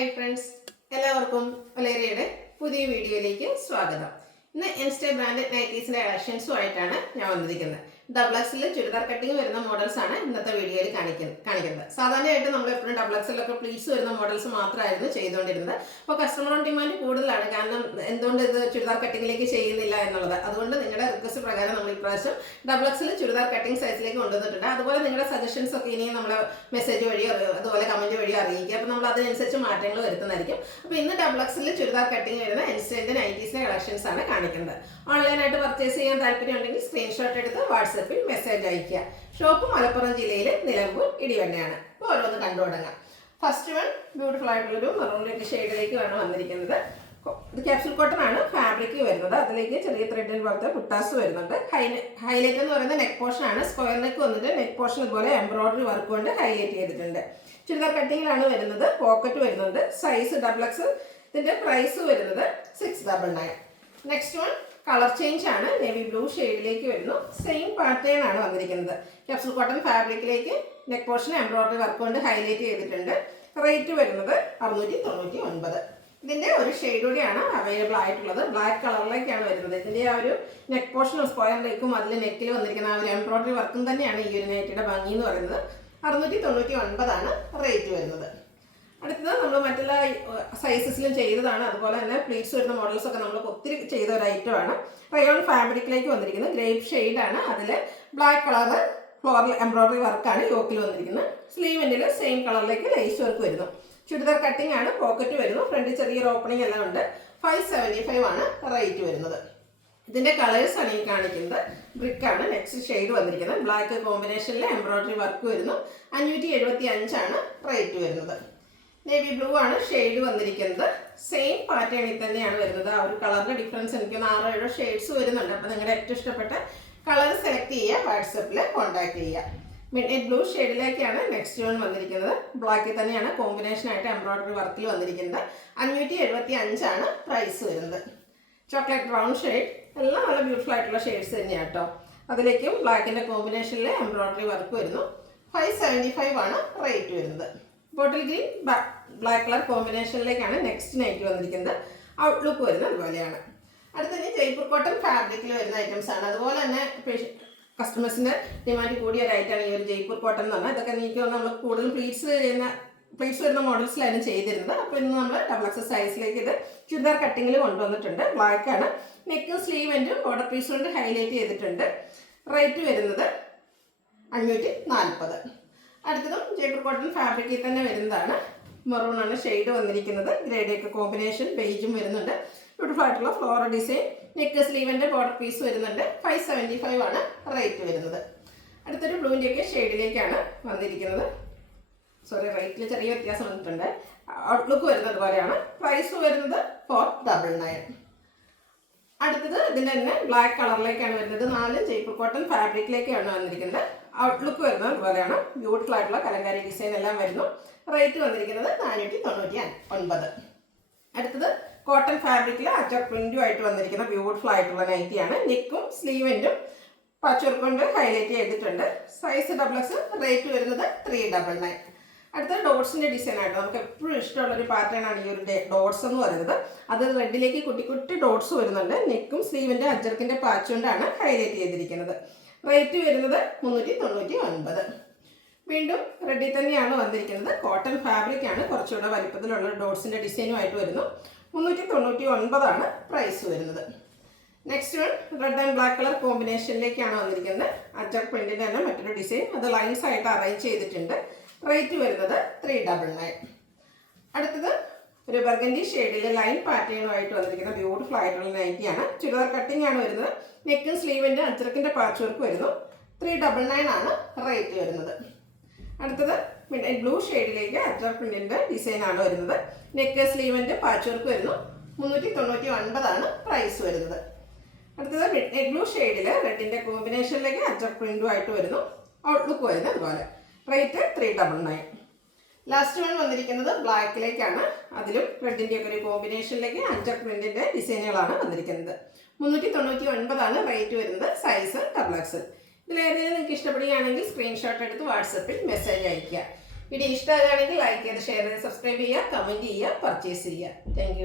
Hi friends, എല്ലാവർക്കും വലേറിയയുടെ പുതിയ വീഡിയോയിലേക്ക് സ്വാഗതം. ഇന്ന് എൻസ്റ്റേ ബ്രാൻഡഡ് നൈറ്റീസിൻ്റെ കളക്ഷൻസുമായിട്ടാണ് ഞാൻ വന്നിരിക്കുന്നത്. ഡബിൾ എക്സിൽ ചുരിദാർ കട്ടിങ് വരുന്ന മോഡൽസ് ആണ് ഇന്നത്തെ വീഡിയോയിൽ കാണിക്കുന്നത്. സാധാരണയായിട്ട് നമ്മൾ എപ്പോഴും ഡബിൾ എക്സിലൊക്കെ പ്ലീറ്റ്സ് വരുന്ന മോഡൽസ് മാത്രമായിരുന്നു ചെയ്തുകൊണ്ടിരുന്നത്. അപ്പോൾ കസ്റ്റമർ ഓൺ ഡിമാൻഡ് കൂടുതലാണ്. കാരണം എന്തുകൊണ്ട് ഇത് ചുരിദാർ കട്ടിങ്ങിലേക്ക് ചെയ്യുന്നില്ല എന്നുള്ളത്. അതുകൊണ്ട് നിങ്ങളുടെ റിക്വസ്റ്റ് പ്രകാരം നമ്മൾ ഇപ്രാവശ്യം ഡബിൾ എക്സിൽ ചുരിദാർ കട്ടിങ് സൈസിലേക്ക് കൊണ്ടുവന്നിട്ടുണ്ട്. അതുപോലെ നിങ്ങളുടെ സജഷൻസ് ഒക്കെ ഇനിയും നമ്മളെ മെസ്സേജ് വഴിയോ അതുപോലെ കമൻറ്റ് വഴിയോ അറിയിക്കുക. അപ്പോൾ നമ്മൾ അതിനനുസരിച്ച് മാറ്റങ്ങൾ വരുത്തുന്നതായിരിക്കും. അപ്പോൾ ഇന്ന് ഡബിൾ എക്സിൽ ചുരിദാർ കട്ടിങ് വരുന്ന എൻസ്റ്റേൻ്റെ നൈറ്റീസിൻ്റെ കളക്ഷൻസ് ആണ് കാണിക്കുന്നത്. ഓൺലൈനായിട്ട് പർച്ചേസ് ചെയ്യാൻ താല്പര്യമുണ്ടെങ്കിൽ സ്ക്രീൻഷോട്ട് എടുത്ത് വാട്സപ്പിൽ മെസ്സേജ് അയയ്ക്കുക. ഷോപ്പ് മലപ്പുറം ജില്ലയിലെ നിലമ്പൂർ ഇടിവണ്ണയാണ്. അപ്പോൾ ഓരോന്ന് കണ്ടു തുടങ്ങാം. ഫസ്റ്റ് വൺ ബ്യൂട്ടിഫുൾ ആയിട്ടുള്ളൊരു മെറൂണിലേക്ക് ഷെയ്ഡിലേക്ക് വേണം വന്നിരിക്കുന്നത്. ഇത് ക്യാപ്സൂൾ കോട്ടൺ ആണ് ഫാബ്രിക് വരുന്നത്. അതിലേക്ക് ചെറിയ ത്രെഡിൽ പോലത്തെ പുട്ടാസ് വരുന്നുണ്ട്. ഹൈലൈറ്റ് എന്ന് പറയുന്നത് നെക്ക് പോർഷൻ ആണ്. സ്ക്വയർ നെക്ക് വന്നിട്ട് നെക്ക് പോർഷൻ ഇതുപോലെ എംബ്രോയിഡറി വർക്ക് കൊണ്ട് ഹൈലൈറ്റ് ചെയ്തിട്ടുണ്ട്. ചുരിദാർ കട്ടിങ്ങിലാണ് വരുന്നത്. പോക്കറ്റ് വരുന്നുണ്ട്. Size double X. ഇതിൻ്റെ പ്രൈസ് വരുന്നത് 699. നെക്സ്റ്റ് വൺ കളർ ചേഞ്ച് ആണ്. നേവി ബ്ലൂ ഷെയ്ഡിലേക്ക് വരുന്നു. സെയിം പാറ്റേൺ ആണ് വന്നിരിക്കുന്നത്. ക്യാപ്സൂൾ കോട്ടൺ ഫാബ്രിക്കിലേക്ക് നെക്ക് പോർഷൻ എംബ്രോയിഡറി വർക്ക് കൊണ്ട് ഹൈലൈറ്റ് ചെയ്തിട്ടുണ്ട്. റേറ്റ് വരുന്നത് 699. ഇതിൻ്റെ ഒരു ഷെയ്ഡ് കൂടിയാണ് അവൈലബിൾ ആയിട്ടുള്ളത്. ബ്ലാക്ക് കളറിലേക്കാണ് വരുന്നത്. ഇതിൻ്റെ ആ ഒരു നെക്ക് പോർഷനും സ്ക്വയർ നെക്കും അതിൽ നെക്കിൽ വന്നിരിക്കുന്ന ആ ഒരു എംബ്രോയിഡറി വർക്കും തന്നെയാണ് ഈ ഒരു നൈറ്റിയുടെ ഭംഗി എന്ന് പറയുന്നത്. 699 റേറ്റ് വരുന്നത്. അടുത്തത് നമ്മൾ മറ്റുള്ള സൈസസിലും ചെയ്തതാണ്. അതുപോലെ തന്നെ പ്ലീറ്റ്സ് വരുന്ന മോഡൽസൊക്കെ നമ്മൾ ഒത്തിരി ചെയ്ത ഒരു ഐറ്റമാണ്. റയോൺ ഫാബ്രിക്കിലേക്ക് വന്നിരിക്കുന്നത്. ഗ്രേപ്പ് ഷെയ്ഡാണ്. അതിൽ ബ്ലാക്ക് കളർ ഫ്ലോറൽ എംബ്രോയിഡറി വർക്കാണ് യോക്കിൽ വന്നിരിക്കുന്നത്. സ്ലീവിൻ്റെ സെയിം കളറിലേക്ക് ലേസ് വർക്ക് വരുന്നു. ചുരിദാർ കട്ടിംഗ് ആണ്. പോക്കറ്റ് വരുന്നു. ഫ്രണ്ടിൽ ചെറിയൊരു ഓപ്പണിംഗ് എല്ലാം ഉണ്ട്. 575 റേറ്റ് വരുന്നത്. ഇതിൻ്റെ കളേഴ്സ് ആണ് ഈ കാണിക്കുന്നത്. ബ്രിക്കാണ് നെക്സ്റ്റ് ഷെയ്ഡ് വന്നിരിക്കുന്നത്. ബ്ലാക്ക് കോമ്പിനേഷനിൽ എംബ്രോയിഡറി വർക്ക് വരുന്നു. 575 റേറ്റ് വരുന്നത്. നേവി ബ്ലൂ ആണ് ഷെയ്ഡ് വന്നിരിക്കുന്നത്. സെയിം പാറ്റേണിൽ തന്നെയാണ് വരുന്നത്. ആ ഒരു കളറിൻ്റെ ഡിഫറൻസ് എനിക്ക് 6-7 ഷെയ്ഡ്സ് വരുന്നുണ്ട്. അപ്പോൾ നിങ്ങളുടെ ഏറ്റവും ഇഷ്ടപ്പെട്ട കളർ സെലക്ട് ചെയ്യുക. വാട്സപ്പിൽ കോൺടാക്ട് ചെയ്യുക. മിഡ് നൈറ്റ് ബ്ലൂ ഷെയ്ഡിലേക്കാണ് നെക്സ്റ്റ് വൺ വന്നിരിക്കുന്നത്. ബ്ലാക്കിൽ തന്നെയാണ് കോമ്പിനേഷനായിട്ട് എംബ്രോയിഡറി വർക്കിൽ വന്നിരിക്കുന്നത്. 575 പ്രൈസ് വരുന്നത്. ചോക്ലേറ്റ് ബ്രൗൺ ഷെയ്ഡ് എല്ലാം നല്ല ബ്യൂട്ടിഫുൾ ആയിട്ടുള്ള ഷെയ്ഡ്സ് തന്നെയാണ് കേട്ടോ. അതിലേക്കും ബ്ലാക്കിൻ്റെ കോമ്പിനേഷനിൽ എംബ്രോയിഡറി വർക്ക് വരുന്നു. 575 റേറ്റ് വരുന്നത്. ബോട്ടിൽ ഗ്രീൻ ബ്ലാക്ക് കളർ കോമ്പിനേഷനിലേക്കാണ് നെക്സ്റ്റ് നൈറ്റ് വന്നിരിക്കുന്നത്. ഔട്ട്ലുക്ക് വരുന്നത് അതുപോലെയാണ്. അടുത്തത് ജയ്പൂർ കോട്ടൺ ഫാബ്രിക്കിൽ വരുന്ന ഐറ്റംസ് ആണ്. അതുപോലെ തന്നെ കസ്റ്റമേഴ്സിൻ്റെ ഡിമാൻഡ് കൂടിയ ഒരു ഐറ്റമാണ് ഈ ഒരു ജയ്പൂർ കോട്ടൺ എന്ന് പറഞ്ഞാൽ. ഇതൊക്കെ എനിക്ക് നമ്മൾ കൂടുതലും പ്ലീറ്റ്സ് വരുന്ന മോഡൽസിലായിരുന്നു ചെയ്തിരുന്നത്. അപ്പോൾ ഇന്ന് നമ്മൾ ഡബിൾ എക്സ് സൈസിലേക്ക് ഇത് ചുരിദാർ കട്ടിങ്ങിൽ കൊണ്ടുവന്നിട്ടുണ്ട്. ബ്ലാക്ക് ആണ്. നെക്ക് സ്ലീവ് എൻഡും ബോർഡർ പീസ് കൊണ്ട് ഹൈലൈറ്റ് ചെയ്തിട്ടുണ്ട്. റേറ്റ് വരുന്നത് 540. അടുത്തതും ജയ്പൂർ കോട്ടൺ ഫാബ്രിക്കിൽ തന്നെ വരുന്നതാണ്. മെറൂൺ ആണ് ഷെയ്ഡ് വന്നിരിക്കുന്നത്. ഗ്രേഡിയൊക്കെ കോമ്പിനേഷൻ ബേജും വരുന്നുണ്ട്. ബ്യൂട്ടിഫുൾ ആയിട്ടുള്ള ഫ്ലോറൽ ഡിസൈൻ. നെക്ക് സ്ലീവിൻ്റെ ബോർഡർ പീസ് വരുന്നുണ്ട്. 575 റേറ്റ് വരുന്നത്. അടുത്തൊരു ബ്ലൂവിൻ്റെയൊക്കെ ഷെയ്ഡിലേക്കാണ് വന്നിരിക്കുന്നത്. സോറി, റേറ്റിൽ ചെറിയ വ്യത്യാസം വന്നിട്ടുണ്ട്. ഔട്ട്ലുക്ക് വരുന്നത് പോലെയാണ്. പ്രൈസ് വരുന്നത് 499. അടുത്തത് ഇതിൻ്റെ തന്നെ ബ്ലാക്ക് കളറിലേക്കാണ് വരുന്നത്. 4 ജയ്പൂർ കോട്ടൺ ഫാബ്രിക്കിലേക്കാണ് വന്നിരിക്കുന്നത്. ഔട്ട്ലുക്ക് വരുന്നത് അതുപോലെയാണ്. ബ്യൂട്ടിഫുൾ ആയിട്ടുള്ള കലങ്കാരി ഡിസൈൻ എല്ലാം വരുന്നു. റേറ്റ് വന്നിരിക്കുന്നത് 499. അടുത്തത് കോട്ടൺ ഫാബ്രിക്കിൽ അറ്റ പ്രിന്റും ആയിട്ട് വന്നിരിക്കുന്ന ബ്യൂട്ടിഫുൾ ആയിട്ടുള്ള നൈറ്റിയാണ്. നെക്കും സ്ലീവിൻ്റും പച്ച് വർക്ക് കൊണ്ട് ഹൈലൈറ്റ് ചെയ്തിട്ടുണ്ട്. Size double X. റേറ്റ് വരുന്നത് 399. അടുത്ത ഡോട്ട്സിൻ്റെ ഡിസൈൻ ആയിട്ട് നമുക്ക് എപ്പോഴും ഇഷ്ടമുള്ളൊരു പാറ്റേൺ ആണ് ഈ ഒരു ഡോട്ട്സ് എന്ന് പറയുന്നത്. അത് റെഡിലേക്ക് കുട്ടി കുട്ടി ഡോട്ട്സ് വരുന്നുണ്ട്. നെക്കും സ്ലീവിൻ്റെ അജർക്കിൻ്റെ പാച്ച് കൊണ്ടാണ് ഹൈലൈറ്റ് ചെയ്തിരിക്കുന്നത്. റേറ്റ് വരുന്നത് 399. വീണ്ടും റെഡിൽ തന്നെയാണ് വന്നിരിക്കുന്നത്. കോട്ടൺ ഫാബ്രിക് ആണ്. കുറച്ചുകൂടെ വലിപ്പത്തിലുള്ള ഡോട്ട്സിൻ്റെ ഡിസൈനുമായിട്ട് വരുന്നു. 399 പ്രൈസ് വരുന്നത്. Next one red and black colour കോമ്പിനേഷനിലേക്കാണ് വന്നിരിക്കുന്നത്. അജർ പ്രിന്റിൻ്റെ തന്നെ മറ്റൊരു ഡിസൈൻ. അത് ലൈൻസ് ആയിട്ട് അറേഞ്ച് ചെയ്തിട്ടുണ്ട്. റേറ്റ് വരുന്നത് 399. അടുത്തത് ഒരു ബർഗൻഡി ഷെയ്ഡിൽ ലൈൻ പാറ്റേണുമായിട്ട് വന്നിരിക്കുന്ന ബ്യൂട്ടിഫുൾ ആയിട്ടുള്ള നൈറ്റിയാണ്. ചുരിദാർ കട്ടിംഗ് ആണ് വരുന്നത്. നെക്കും സ്ലീവിൻ്റെ അജർക്കിൻ്റെ പാച്ച് വർക്ക് വരുന്നു. 399 റേറ്റ് വരുന്നത്. അടുത്തത് മിഡ് നൈറ്റ് ബ്ലൂ ഷെയ്ഡിലേക്ക് അജർ പ്രിന്റിൻ്റെ ഡിസൈനാണ് വരുന്നത്. നെക്ക് സ്ലീവിൻ്റെ പാച്ച് വർക്ക് വരുന്നു. 399 പ്രൈസ് വരുന്നത്. അടുത്തത് മിഡ് നൈറ്റ് ബ്ലൂ ഷെയ്ഡിൽ റെഡിൻ്റെ കോമ്പിനേഷനിലേക്ക് അജർ പ്രിന്റുമായിട്ട് വരുന്നു. ഔട്ട്ലുക്ക് വരുന്നത് അതുപോലെ. റേറ്റ് 399. ലാസ്റ്റ് വൺ വന്നിരിക്കുന്നത് ബ്ലാക്കിലേക്കാണ്. അതിലും റെഡിൻ്റെയൊക്കെ ഒരു കോമ്പിനേഷനിലേക്ക് അജർ പ്രിന്റിൻ്റെ ഡിസൈനുകളാണ് വന്നിരിക്കുന്നത്. 399 റേറ്റ് വരുന്നത്. Size double X. ഇതിലേതെങ്കിലും നിങ്ങൾക്ക് ഇഷ്ടപ്പെടുകയാണെങ്കിൽ സ്ക്രീൻഷോട്ട് എടുത്ത് വാട്സപ്പിൽ മെസ്സേജ് അയയ്ക്കുക. വീഡിയോ ഇഷ്ടമാകുകയാണെങ്കിൽ ലൈക്ക് ചെയ്ത് ഷെയർ ചെയ്ത് സബ്സ്ക്രൈബ് ചെയ്യുക, കമൻറ്റ് ചെയ്യുക, പർച്ചേസ് ചെയ്യുക. താങ്ക്